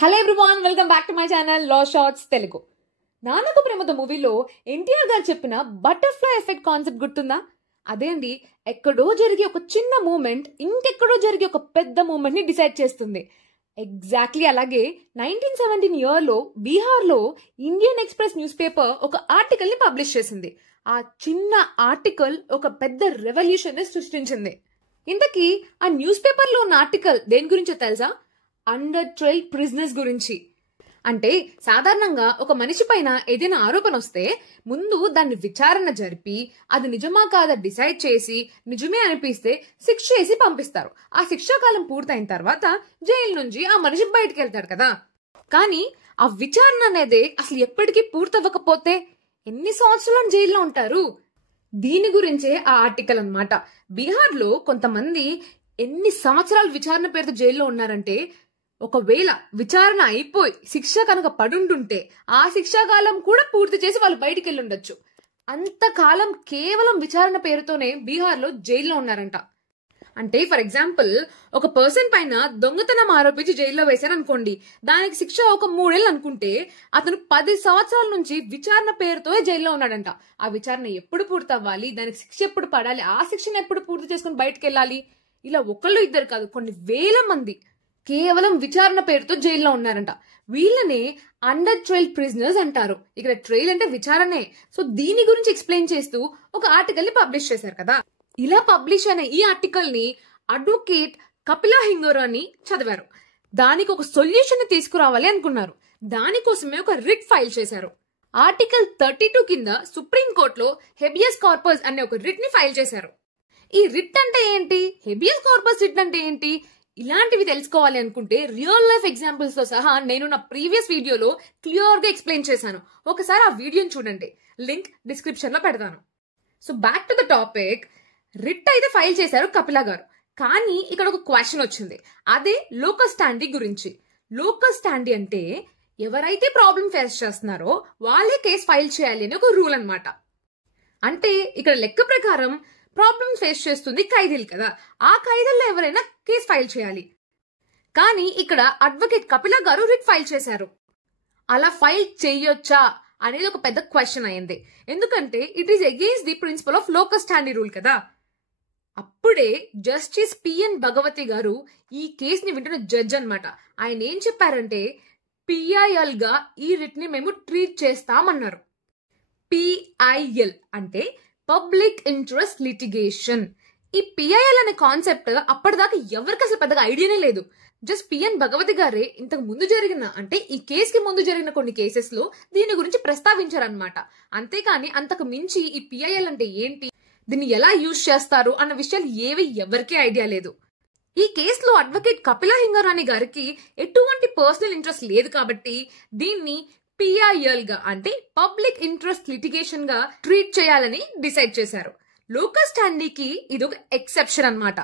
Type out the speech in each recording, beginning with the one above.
Hello everyone, welcome back to my channel law shorts Telugu. Nannaku Prematho మూవీలో ఎన్టీఆర్ గారు చెప్పిన బటర్ఫ్లై ఎఫెక్ట్ కాన్సెప్ట్ గుర్తుందా? అదే అండి, ఎక్కడో జరిగే ఒక చిన్న మూమెంట్ ఇంకెక్కడో జరిగే ఒక పెద్ద మూమెంట్ ని డిసైడ్ చేస్తుంది. ఎగ్జాక్ట్లీ అలాగే 1917 ఇయర్లో బీహార్లో ఇండియన్ ఎక్స్ప్రెస్ న్యూస్ పేపర్ ఒక ఆర్టికల్ ని పబ్లిష్ చేసింది. ఆ చిన్న ఆర్టికల్ ఒక పెద్ద రెవల్యూషన్ ని సృష్టించింది. ఇంతకీ ఆ న్యూస్ పేపర్ లో ఉన్న ఆర్టికల్ దేని గురించో తెలుసా? అండర్ ట్రయల్ ప్రిజనర్స్ గురించి. అంటే సాధారణంగా ఒక మనిషి పైన ఏదైనా ఆరోపణ వస్తే ముందు దాన్ని విచారణ జరిపి అది నిజమా కాదా డిసైడ్ చేసి నిజమే అనిపిస్తే శిక్ష వేసి పంపిస్తారు. ఆ శిక్షాకాలం పూర్తయిన తర్వాత జైలు నుంచి ఆ మనిషి బయటకు వెళ్తాడు కదా. కానీ ఆ విచారణ అనేది అసలు ఎప్పటికీ పూర్తవ్వకపోతే ఎన్ని సంవత్సరాలు జైల్లో ఉంటారు? దీని గురించే ఆ ఆర్టికల్ అన్నమాట. బీహార్ లో కొంతమంది ఎన్ని సంవత్సరాలు విచారణ పేరుతో జైల్లో ఉన్నారంటే, ఒకవేళ విచారణ అయిపోయి శిక్ష కనుక పడుంటుంటే ఆ శిక్షాకాలం కూడా పూర్తి చేసి వాళ్ళు బయటికి వెళ్ళి ఉండొచ్చు. అంతకాలం కేవలం విచారణ పేరుతోనే బీహార్ లో జైల్లో ఉన్నారంట. అంటే ఫర్ ఎగ్జాంపుల్, ఒక పర్సన్ పైన దొంగతనం ఆరోపించి జైల్లో వేశారనుకోండి, దానికి శిక్ష ఒక 3 ఏళ్ళు అనుకుంటే అతను 10 సంవత్సరాల నుంచి విచారణ పేరుతో జైల్లో ఉన్నాడంట. ఆ విచారణ ఎప్పుడు పూర్తవ్వాలి, దానికి శిక్ష ఎప్పుడు పడాలి, ఆ శిక్షను ఎప్పుడు పూర్తి చేసుకుని బయటకు వెళ్ళాలి, ఇలా ఒకళ్ళు ఇద్దరు కాదు కొన్ని వేల మంది కేవలం విచారణ పేరుతో జైల్లో ఉన్నారంట. వీళ్ళనే అండర్ ట్రయల్ ప్రిజనర్స్ అంటారు. ఇక్కడ ట్రయల్ అంటే విచారణే. సో దీని గురించి ఎక్స్ప్లెయిన్ చేస్తూ ఒక ఆర్టికల్ ని పబ్లిష్ చేశారు కదా. ఇలా పబ్లిష్ అయిన ఈ ఆర్టికల్ ని అడ్వకేట్ కపిలా హింగోరా అని చదివారు. దానికి ఒక సొల్యూషన్ ని తీసుకురావాలి అనుకున్నారు. దానికోసమే ఒక రిట్ ఫైల్ చేశారు. ఆర్టికల్ 32 కింద సుప్రీం కోర్టులో హెబియస్ కార్పస్ అనే ఒక రిట్ ని ఫైల్ చేశారు. ఈ రిట్ అంటే ఏంటి, హెబియస్ కార్పస్ రిట్ అంటే ఏంటి, ఇలాంటివి తెలుసుకోవాలి అనుకుంటే రియల్ లైఫ్ ఎగ్జాంపుల్స్ తో సహా నేను నా ప్రీవియస్ వీడియోలో క్లియర్ గా ఎక్స్ప్లెయిన్ చేశాను. ఒకసారి ఆ వీడియోని చూడండి, లింక్ డిస్క్రిప్షన్ లో పెడతాను. So back to the topic. Writ అయితే ఫైల్ చేశారు కపిలా గారు. కానీ ఇక్కడ ఒక క్వశ్చన్ వచ్చింది. అదే లోకస్ స్టాండీ గురించి. లోకస్ స్టాండీ అంటే ఎవరైతే ప్రాబ్లం ఫేస్ చేస్తున్నారో వాళ్ళే కేసు ఫైల్ చేయాలి అని ఒక రూల్ అన్నమాట. అంటే ఇక్కడ లెక్క ప్రకారం ప్రాబ్లం ఫేస్ చేస్తుంది ఖైదీలు కదా, ఆ ఖైదీల్లో ఎవరైనా కేసు ఫైల్ చేయాలి. కానీ ఇక్కడ అడ్వకేట్ కపిలా గారు రిట్ ఫైల్ చేశారు. అలా ఫైల్ చేయొచ్చా అనేది ఒక పెద్ద క్వశ్చన్ అయింది. ఎందుకంటే it is against the principle of locus standi rule కదా. అప్పుడే జస్టిస్ పిఎన్ భగవతి గారు ఈ కేసుని వింటున్న జడ్జ్ అన్నమాట. ఆయన ఏం చెప్పారంటే, పిఐఎల్ గా ఈ రిట్ ని మేము ట్రీట్ చేస్తామన్నారు. పిఐఎల్ అంటే పబ్లిక్ ఇంట్రెస్ట్ లిటిగేషన్. ఈ పిఐఎల్ అనే కాన్సెప్ట్ అప్పటిదాకా ఎవరికి అసలు పెద్దగా ఐడియానే లేదు. జస్ట్ పిఎన్ భగవతి గారే ఇంతకు ముందు జరిగిన, అంటే ఈ కేసుకి ముందు జరిగిన కొన్ని కేసెస్ లో దీని గురించి ప్రస్తావించారనమాట. అంతేకాని అంతకు మించి ఈ పిఐఎల్ అంటే ఏంటి, దీన్ని ఎలా యూజ్ చేస్తారు అన్న విషయాలు ఏవి ఎవరికీ ఐడియా లేదు. ఈ కేసులో అడ్వకేట్ కపిలా హింగరాణి గారికి ఎటువంటి పర్సనల్ ఇంట్రెస్ట్ లేదు కాబట్టి దీన్ని పిఐఎల్ గా అంటే పబ్లిక్ ఇంట్రెస్ట్ లిటిగేషన్ గా ట్రీట్ చేయాలని డిసైడ్ చేశారు. లోకస్ స్టాండీకి ఇది ఒక ఎక్సెప్షన్ అన్నమాట.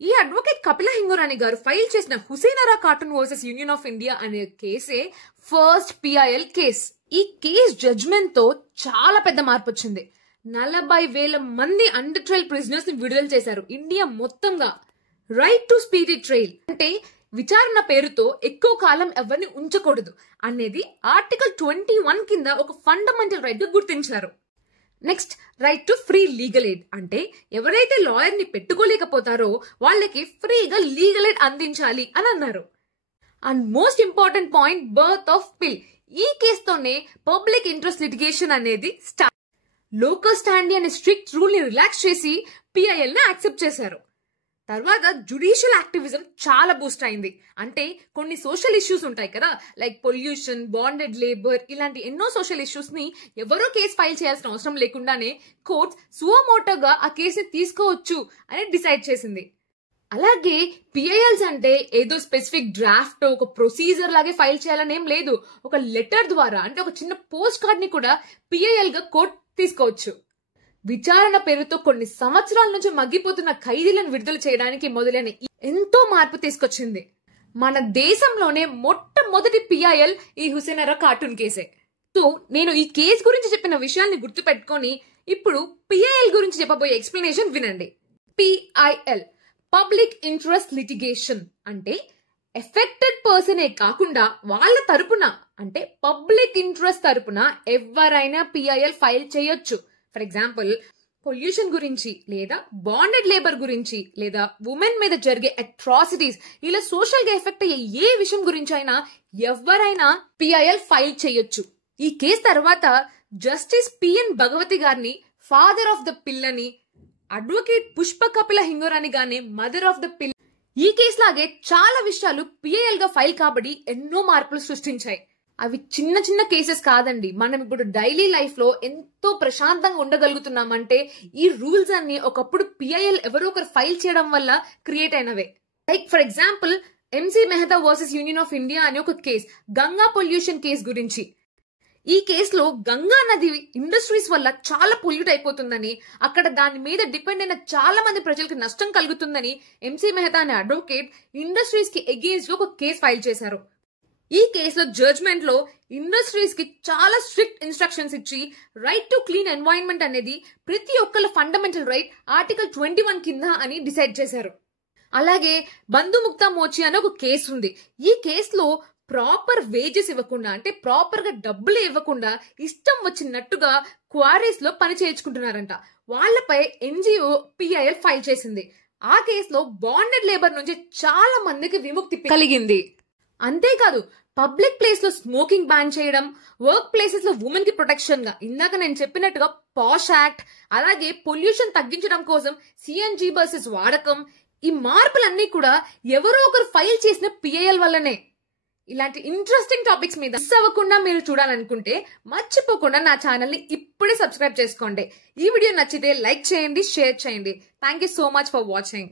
ఈ అడ్వకేట్ కపిలా హింగరాణి గారు ఫైల్ చేసిన Hussainara Khatoon versus union of India అనే కేసే ఫస్ట్ పిఐఎల్ కేస్. ఈ కేస్ జడ్జ్మెంట్ తో చాలా పెద్ద మార్పు వచ్చింది. 40,000 మంది అండర్ ట్రయల్ ప్రిజనర్స్ ని విడుదల చేశారు ఇండియా మొత్తంగా. రైట్ టు స్పీడీ ట్రయల్ అంటే విచారణ పేరుతో ఎక్కువ కాలం ఎవరిని ఉంచకూడదు అనేది ఆర్టికల్ 21 కింద ఒక ఫండమెంటల్ రైట్ గా గుర్తించారు. Next, right to free legal aid అంటే ఎవరైతే లాయర్ ని పెట్టుకోలేకపోతారో వాళ్ళకి ఫ్రీగా లీగల్ ఎయిడ్ అందించాలి అని అన్నారు. And most important point, birth of పిల్. ఈ కేసుతోనే పబ్లిక్ ఇంట్రెస్ట్ లిటిగేషన్ అనేది స్టార్ట్. లోకస్ స్టాండీ అనే స్ట్రిక్ట్ రూల్ ని రిలాక్స్ చేసి పిఐఎల్ ని యాక్సెప్ట్ చేశారు. తర్వాత జుడిషియల్ యాక్టివిజం చాలా బూస్ట్ అయింది. అంటే కొన్ని సోషల్ ఇష్యూస్ ఉంటాయి కదా, లైక్ పొల్యూషన్, బాండెడ్ లేబర్, ఇలాంటి ఎన్నో సోషల్ ఇష్యూస్ ని ఎవరో కేసు ఫైల్ చేయాల్సిన అవసరం లేకుండానే కోర్ట్ సువమోటోగా ఆ కేసుని తీసుకోవచ్చు అని డిసైడ్ చేసింది. అలాగే పిఐఎల్స్ అంటే ఏదో స్పెసిఫిక్ డ్రాఫ్ట్ ఒక ప్రొసీజర్ లాగే ఫైల్ చేయాలని ఏం లేదు. ఒక లెటర్ ద్వారా అంటే ఒక చిన్న పోస్ట్ కార్డ్ ని కూడా పిఐఎల్ గా కోర్ట్ తీసుకోవచ్చు. విచారణ పేరుతో కొన్ని సంవత్సరాల నుంచి మగ్గిపోతున్న ఖైదీలను విడుదల చేయడానికి మొదలైన ఎంతో మార్పు తీసుకొచ్చింది. మన దేశంలోనే మొట్టమొదటి పిఐఎల్ ఈ హుసేనరా కార్టూన్ కేసే. సో నేను ఈ కేసు గురించి చెప్పిన విషయాన్ని గుర్తు పెట్టుకొని ఇప్పుడు పిఐఎల్ గురించి చెప్పబోయే ఎక్స్ప్లెనేషన్ వినండి. పిఐఎల్ పబ్లిక్ ఇంట్రెస్ట్ లిటిగేషన్ అంటే ఎఫెక్టెడ్ పర్సనే కాకుండా వాళ్ళ తరపున అంటే పబ్లిక్ ఇంట్రెస్ట్ తరపున ఎవరైనా పిఐఎల్ ఫైల్ చేయొచ్చు. ఫర్ ఎగ్జాంపుల్ పొల్యూషన్ గురించి లేదా బాండెడ్ లేబర్ గురించి లేదా ఉమెన్ మీద జరిగే అట్రాసిటీస్ ఇలా సోషల్ గా ఎఫెక్ట్ అయ్యే ఏ విషయం గురించి అయినా ఎవరైనా పిఐఎల్ ఫైల్ చేయొచ్చు. ఈ కేసు తర్వాత జస్టిస్ పిఎన్ భగవతి గారిని ఫాదర్ ఆఫ్ ద పిల్లని, అడ్వకేట్ పుష్ప కపిల హింగోరాని గారిని మదర్ ఆఫ్ ద పిల్ల, ఈ కేసు లాగే చాలా విషయాలు పిఐఎల్ గా ఫైల్ కాబడి ఎన్నో మార్పులు సృష్టించాయి. అవి చిన్న చిన్న కేసెస్ కాదండి. మనం ఇప్పుడు డైలీ లైఫ్ లో ఎంతో ప్రశాంతంగా ఉండగలుగుతున్నామంటే ఈ రూల్స్ అన్ని ఒకప్పుడు పిఐఎల్ ఎవరో ఒకరు ఫైల్ చేయడం వల్ల క్రియేట్ అయినవే. Like for example MC Mehta versus union of India అనే ఒక కేసు, గంగా పొల్యూషన్ కేసు గురించి. ఈ కేసులో గంగా నది ఇండస్ట్రీస్ వల్ల చాలా పొల్యూట్ అయిపోతుందని, అక్కడ దాని మీద డిపెండ్ అయిన చాలా మంది ప్రజలకు నష్టం కలుగుతుందని ఎంసీ మెహతా అనే అడ్వకేట్ ఇండస్ట్రీస్ కి అగేన్స్ట్ ఒక కేసు ఫైల్ చేశారు. ఈ కేసులో జడ్జ్మెంట్ లో ఇండస్ట్రీస్ కి చాలా స్ట్రిక్ట్ ఇన్స్ట్రక్షన్స్ ఇచ్చి రైట్ టు క్లీన్ ఎన్వైరన్మెంట్ అనేది ప్రతి ఒక్కళ్ళ ఫండమెంటల్ రైట్ ఆర్టికల్ 21 కింద అని డిసైడ్ చేశారు. అలాగే బంధుముక్త మోచి అనే ఒక కేసు ఉంది. ఈ కేసులో ప్రాపర్ వేజెస్ ఇవ్వకుండా అంటే ప్రాపర్ గా డబ్బులు ఇవ్వకుండా ఇష్టం వచ్చినట్టుగా క్వారీస్ లో పని చేయించుకుంటున్నారంట. వాళ్లపై ఎన్జిఓ పిఐఎల్ ఫైల్ చేసింది. ఆ కేసులో బాండెడ్ లేబర్ నుంచి చాలా మందికి విముక్తి కలిగింది. అంతేకాదు పబ్లిక్ ప్లేస్ లో స్మోకింగ్ బ్యాన్ చేయడం, వర్క్ ప్లేసెస్ లో ఉమెన్ కి ప్రొటెక్షన్ గా ఇందాక నేను చెప్పినట్టుగా పాష్ యాక్ట్, అలాగే పొల్యూషన్ తగ్గించడం కోసం సిఎన్జి బస్సెస్ వాడకం, ఈ మార్పులన్నీ కూడా ఎవరో ఒకరు ఫైల్ చేసిన పిఐఎల్ వల్లనే. ఇలాంటి ఇంట్రెస్టింగ్ టాపిక్స్ మీద మిస్ అవ్వకుండా మీరు చూడాలనుకుంటే మర్చిపోకుండా నా ఛానల్ ని ఇప్పుడే సబ్స్క్రైబ్ చేసుకోండి. ఈ వీడియో నచ్చితే లైక్ చేయండి, షేర్ చేయండి. Thank you so much for watching.